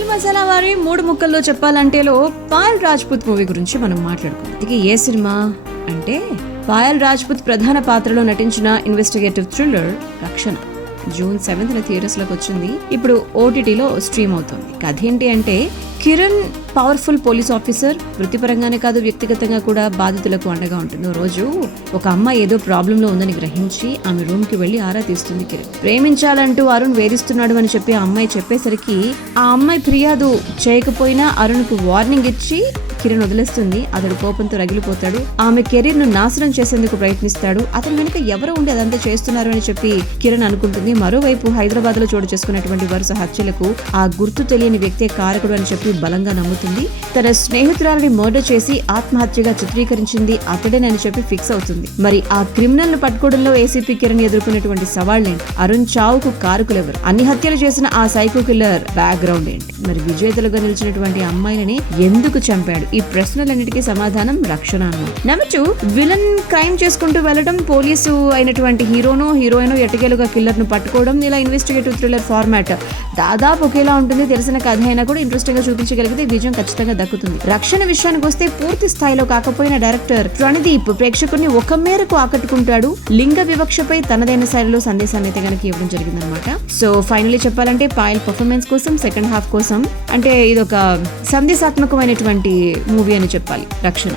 పాయల్ మసాలా వారి 3 ముక్కల్లో చెప్పాలంటేలో పాయల్ రాజ్పుత్ మూవీ గురించి మనం మాట్లాడుకుందాం. ఇది ఏ సినిమా అంటే పాయల్ రాజ్పుత్ ప్రధాన పాత్రలో నటించిన ఇన్వెస్టిగేటివ్ థ్రిల్లర్ రక్షణ. జూన్ 7th థియేటర్స్ లోకి వచ్చింది. ఇప్పుడు ఓటీటీలో స్ట్రీమ్ అవుతుంది. కథ ఏంటి అంటే కిరణ్ పవర్ఫుల్ పోలీస్ ఆఫీసర్. వృత్తిపరంగానే కాదు వ్యక్తిగతంగా కూడా బాధితులకు అండగా ఉంటుంది. రోజు ఒక అమ్మాయి ఏదో ప్రాబ్లంలో ఉందని గ్రహించి ఆమె రూమ్ కి వెళ్లి ఆరా తీస్తుంది కిరణ్. ప్రేమించాలంటూ అరుణ్ వేధిస్తున్నాడు అని చెప్పి ఆ అమ్మాయి చెప్పేసరికి ఆ అమ్మాయి ఫిర్యాదు చేయకపోయినా అరుణ్ కు వార్నింగ్ ఇచ్చి కిరణ్ వదిలేస్తుంది. అతడు కోపంతో రగిలిపోతాడు. ఆమె కెరీర్ ను నాశనం చేసేందుకు ప్రయత్నిస్తాడు. అతని వెనుక ఎవరు ఉండి అదంతా చేస్తున్నారు అని చెప్పి కిరణ్ అనుకుంటుంది. మరోవైపు హైదరాబాద్ లో చోటు చేసుకున్నటువంటి వరుస హత్యలకు ఆ గుర్తు తెలియని వ్యక్తే కారకుడు అని చెప్పి బలంగా నమ్ముతుంది. తన స్నేహితురాలని మర్డర్ చేసి ఆత్మహత్యగా చిత్రీకరించింది అతడేనని చెప్పి ఫిక్స్ అవుతుంది. మరి ఆ క్రిమినల్ ను పట్టుకోవడంలో ఏసీపీ కిరణ్ ఎదుర్కొన్నటువంటి సవాళ్లేంటి? అరుణ్ చావుకు కారకులెవరు? అన్ని హత్యలు చేసిన ఆ సైకో కిల్లర్ బ్యాక్గ్రౌండ్ ఏంటి? మరి విజేతలుగా నిలిచినటువంటి అమ్మాయిని ఎందుకు చంపాడు? ఈ ప్రశ్నలన్నిటికీ సమాధానం రక్షణ అన్నమాట. నెంబర్ 2, విలన్ క్రైమ్ చేసుకుంటూ వెళ్లడం, పోలీసు అయినటువంటి హీరోయిన్ ఎటకేలుగా కిల్లర్ ను పట్టుకోవడం. ఇలా ఇన్వెస్టిగేటివ్ థ్రిల్లర్ ఫార్మాట్ దాదాపు ఒకేలా ఉంటుంది. తెలిసిన కథ అయినా కూడా ఇంట్రెస్టింగ్ గా చూపించగలిగితే విజయం ఖచ్చితంగా దక్కుతుంది. రక్షణ విషయానికి వస్తే పూర్తి స్థాయిలో కాకపోయిన డైరెక్టర్ ప్రణదీప్ ప్రేక్షకుడిని ఒక మేరకు ఆకట్టుకుంటాడు. లింగ వివక్షపై తనదైన శైలిలో సందేశాన్ని అయితే కనుక ఇవ్వడం జరిగిందనమాట. సో ఫైనలీ చెప్పాలంటే పాయల్ పర్ఫార్మెన్స్ కోసం, సెకండ్ హాఫ్ కోసం అంటే ఇదొక సందేశాత్మకమైనటువంటి మూవీ అని చెప్పాలి రక్షణ.